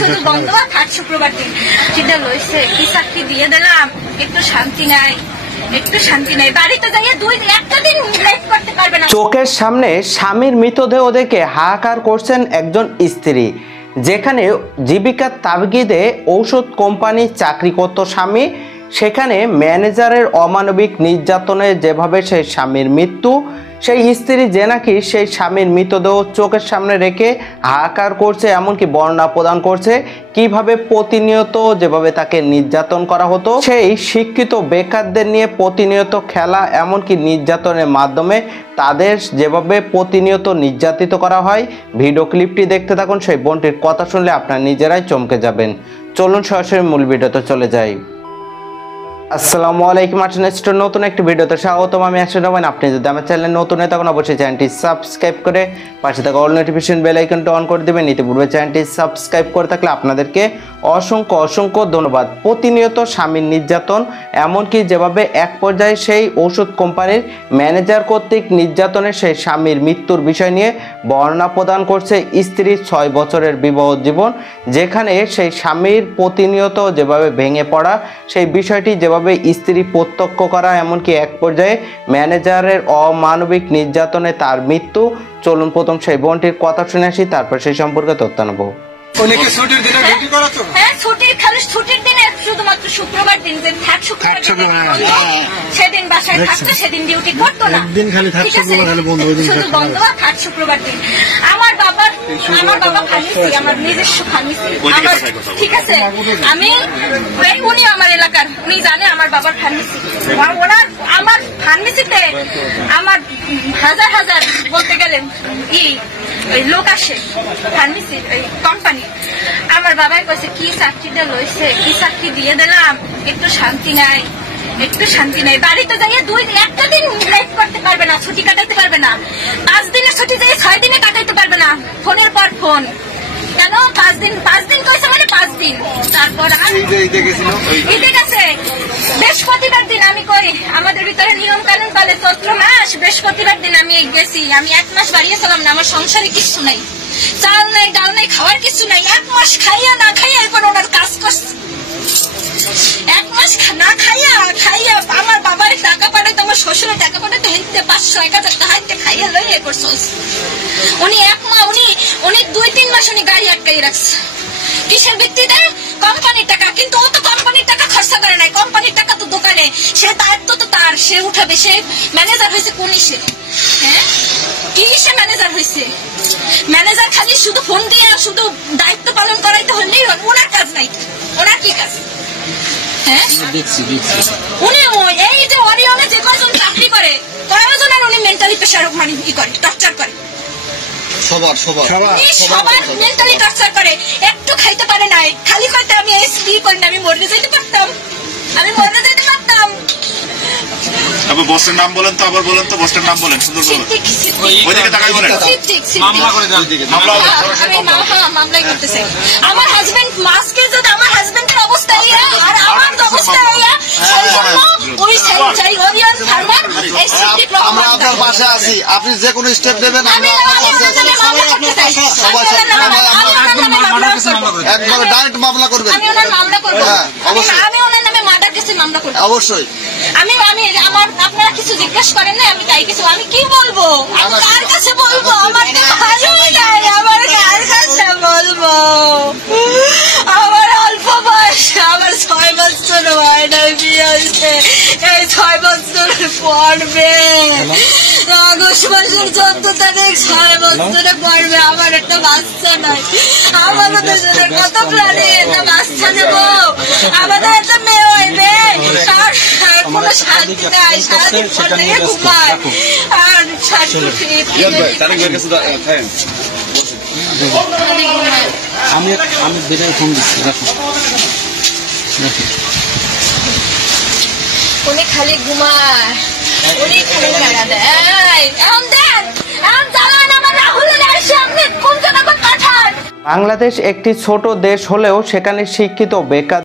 শুধু বন্ধবার থাক শুক্রবার দিন চিন্তা লইছে কি চাকরি দিয়ে দিলাম একটু শান্তি নাই বাড়িতে যাইয়া 2 দিন একটা দিন লাইফ করতে পারবে না। চোখের সামনে স্বামীর মৃতদেহ দেখে হাহাকার করছেন একজন স্ত্রী। যেখানে জীবিকার তাগিদে ঔষধ কোম্পানি চাকরি করত স্বামী, সেখানে ম্যানেজারের অমানবিক নির্যাতনে যেভাবে সেই স্বামীর মৃত্যু, সেই স্ত্রী যে নাকি সেই স্বামীর মৃতদেহ চোখের সামনে রেখে হাহাকার করছে, এমনকি বর্ণনা প্রদান করছে কিভাবে প্রতিনিয়ত যেভাবে তাকে নির্যাতন করা হতো। সেই শিক্ষিত বেকারদের নিয়ে প্রতিনিয়ত খেলা, এমনকি নির্যাতনের মাধ্যমে তাদের যেভাবে প্রতিনিয়ত নির্যাতিত করা হয়। ভিডিও ক্লিপটি দেখতে থাকুন। সেই বোনটির কথা শুনলে আপনারা নিজেরাই চমকে যাবেন। চলুন সরাসরি মূল ভিডিওতে চলে যাই। আসসালামু আলাইকুম, আর্টনেস্টের নতুন একটি ভিডিওতে স্বাগতম। আমি আশরাফ রহমান। আপনি যদি আমার চ্যানেলে নতুন হয়ে থাকুন অবশ্যই চ্যানেলটি সাবস্ক্রাইব করে পাশে থাকা অল নোটিফিকেশন বেল আইকনটা অন করে দেবেন। ইতিপূর্বে চ্যানেলটি সাবস্ক্রাইব করে থাকলে আপনাদেরকে অসংখ্য ধন্যবাদ। প্রতিনিয়ত স্বামীর নির্যাতন, এমনকি যেভাবে এক পর্যায়ে সেই ওষুধ কোম্পানির ম্যানেজার কর্তৃক নির্যাতনের সেই স্বামীর মৃত্যুর বিষয় নিয়ে বর্ণনা প্রদান করছে স্ত্রীর 6 বছরের বিবাহ জীবন। যেখানে সেই স্বামীর প্রতিনিয়ত যেভাবে ভেঙে পড়া, সেই বিষয়টি যেভাবে স্ত্রী প্রত্যক্ষ করা, এমনকি এক পর্যায়ে ম্যানেজারের অমানবিক নির্যাতনে তার মৃত্যু। চলুন প্রথম সেই বোনটির কথা শুনে আসি, তারপর সেই সম্পর্কে তথ্য নেব। অনেকে ছুটির দিনে ডিউটি করে তো? হ্যাঁ, ছুটির দিনে শুধুমাত্র শুক্রবার দিন যে থাক শুক্রবার সেদিন বাসায় থাকতো, সেদিন ডিউটি করতো না। একদিন খালি থাক শুক্রবার খালি বন্ধ, ওই দিন শুধু বন্ধ থাক শুক্রবার দিন। আমার বাবা ফার্মেসি, আমার নিজস্ব ফার্মেসি। ঠিক আছে, আমি উনি আমার এলাকার, উনি জানে আমার বাবার ফার্মেসি। ওনার আমার ফার্মেসিতে আমার হাজার বলতে গেলেন লোক আসে ফার্মেসির কোম্পানি। আমার বাবাই কইছে কি চাকরিটা লইছে, কি চাকরি দিয়ে দিলাম একটু শান্তি নাই বাড়িতে যাইয়া 2 দিন একটা দিন লাইফ করতে পারবে না, ছুটি কাটাইতে পারবে না। 5 দিনের ছুটি যাই 6 দিনে কাটাইতে পারবে না। ফোনের পর ফোন কেন 5 দিন কইছে মানে 5 দিন। তারপর ঈদে গেছে বৃহস্পতিবার দিন। আমি কই আমাদের ভিতরে নিয়ম কানুন পালে চৈত্র মাস, বৃহস্পতিবার দিন আমি গেছি। আমি 1 মাস বাড়িয়েছিলাম না, আমার সংসারে কিছু নাই, চাল নাই ডাল নাই, খাওয়ার কিছু নাই। 1 মাস খাইয়া না খাইয়া এখন ওনার কাজ করছে। 1 মাস না খাইয়া আমার বাবার টাকা পাঠাইতে, আমার শ্বশুরের টাকা পাঠাইতে, 500-1000 টাকা হাইতে খাইয়া লইয়া করছে উনি। উনি 2-3 মাস উনি গাড়ি আটকাই রাখছে। কিসের ভিত্তিতে? কোম্পানির টাকা। কিন্তু ও তো কোম্পানির টাকা খরচা করে নাই, কোম্পানির টাকা তো দোকানে, সে দায়িত্ব তো তার, সে উঠাবে। সে ম্যানেজার হয়েছে কোন ইসে? হ্যাঁ, কি ইসে ম্যানেজার হয়েছে? ম্যানেজার খালি শুধু ফোন দিয়ে শুধু দায়িত্ব পালন করাইতে হলেই হল, ওনার কাজ নাই। ওনার কি কাজ? হ্যাঁ, উনি এই যে ওরিয়নে যে কজন চাকরি করে, কয়জনের উনি মেন্টালি প্রেশার মানে টর্চার করে, সবার মেন্টালি টর্চার করে। একটু খাইতে পারে নাই, খালি কইতে আমি এসপি করি না, আমি মরে যেতে পারতাম। আবার বসের নাম বলেন তো, আবার বলেন তো বসের নাম বলেন, সুন্দর বলেন, ওইদিকে তাকাই বলেন। মামলা করে দেন, মামলাই করতে চাই। আমার হাজবেন্ড মাস্কে যদি আমার হাজবেন্ডের অবস্থা আর আমার অবস্থা ওই চাই ওরিয়ন ফার্মার এই সিটি আমরা আপনার পাশে আছি, আপনি যে কোনো স্টেপ নেবেন আমরা আপনার পাশে আছি। একবার ডাইরেক্ট মামলা করবেন। আমি ওনার মামলা করব। হ্যাঁ, অবশ্যই। আমি ওনার নামে মার্ডার কেসে মামলা করব। অবশ্যই। আমি আমার আপনারা কিছু জিজ্ঞেস করেন না, আমি তাই কিছু আমি কি বলবো? আমি কার কাছে বলবো? আমার তো ভালোই নাই, আমার কার কাছে বলবো? আমার অল্প বয়স, আমার 6 বছর হয় না বিয়ে হয়েছে। এই 6 বছর পড়বে, আগস্ট মাসের 14 তারিখ 6 বছরে পড়বে। আমার একটা বাচ্চা নাই, আমারও দেশের কত প্রাণী, একটা বাচ্চা নেবো, আমাদের একটা মেয়ে হইবে, তার কোনো শান্তি নাই, সারাদিন ফোন থেকে ঘুমায়। আর আমি বেটায় ফোন দিচ্ছি, রাখো। উনি খালি ঘুমায়, উনি খালি টাকা দেয়। এখন দেন, এখন জানান আমার রাহুলের আসে আপনি কোন জায়গা পাঠান। বাংলাদেশ একটি ছোট দেশ হলেও সেখানে শিক্ষিত বেকার